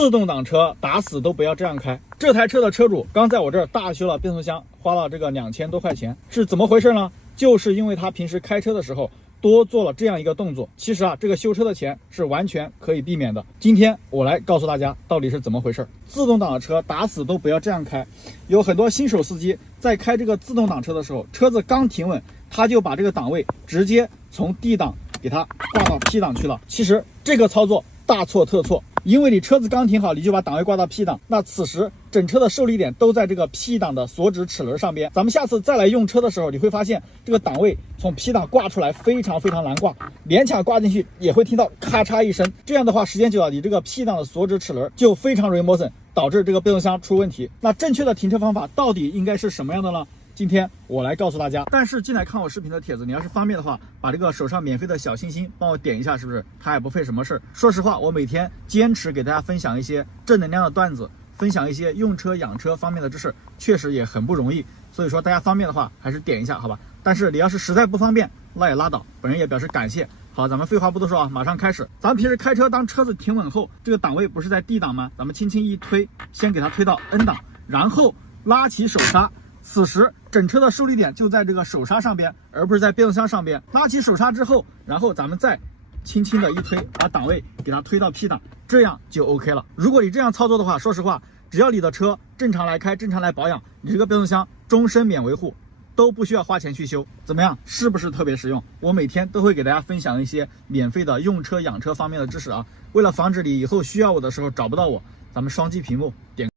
自动挡车打死都不要这样开。这台车的车主刚在我这儿大修了变速箱，花了这个2000多块钱，是怎么回事呢？就是因为他平时开车的时候多做了这样一个动作。其实啊，这个修车的钱是完全可以避免的。今天我来告诉大家到底是怎么回事。自动挡的车打死都不要这样开。有很多新手司机在开这个自动挡车的时候，车子刚停稳，他就把这个档位直接从 D 档给它挂到 P 档去了。其实这个操作大错特错，因为你车子刚停好，你就把档位挂到 P 档，那此时整车的受力点都在这个 P 档的锁止齿轮上边。咱们下次再来用车的时候，你会发现这个档位从 P 档挂出来非常难挂，勉强挂进去也会听到咔嚓一声。这样的话，时间久了，你这个 P 档的锁止齿轮就非常容易磨损，导致这个变速箱出问题。那正确的停车方法到底应该是什么样的呢？今天我来告诉大家。但是进来看我视频的帖子，你要是方便的话，把这个手上免费的小心心帮我点一下，是不是？它也不费什么事儿。说实话，我每天坚持给大家分享一些正能量的段子，分享一些用车养车方面的知识，确实也很不容易。所以说大家方便的话，还是点一下，好吧？但是你要是实在不方便，那也拉倒，本人也表示感谢。好，咱们废话不多说啊，马上开始。咱们平时开车，当车子停稳后，这个档位不是在 D 档吗？咱们轻轻一推，先给它推到 N 档，然后拉起手刹。此时整车的受力点就在这个手刹上边，而不是在变速箱上边。拉起手刹之后，然后咱们再轻轻的一推，把档位给它推到 P 档，这样就 OK 了。如果你这样操作的话，说实话，只要你的车正常来开，正常来保养，你这个变速箱终身免维护，都不需要花钱去修。怎么样？是不是特别实用？我每天都会给大家分享一些免费的用车养车方面的知识啊。为了防止你以后需要我的时候找不到我，咱们双击屏幕点。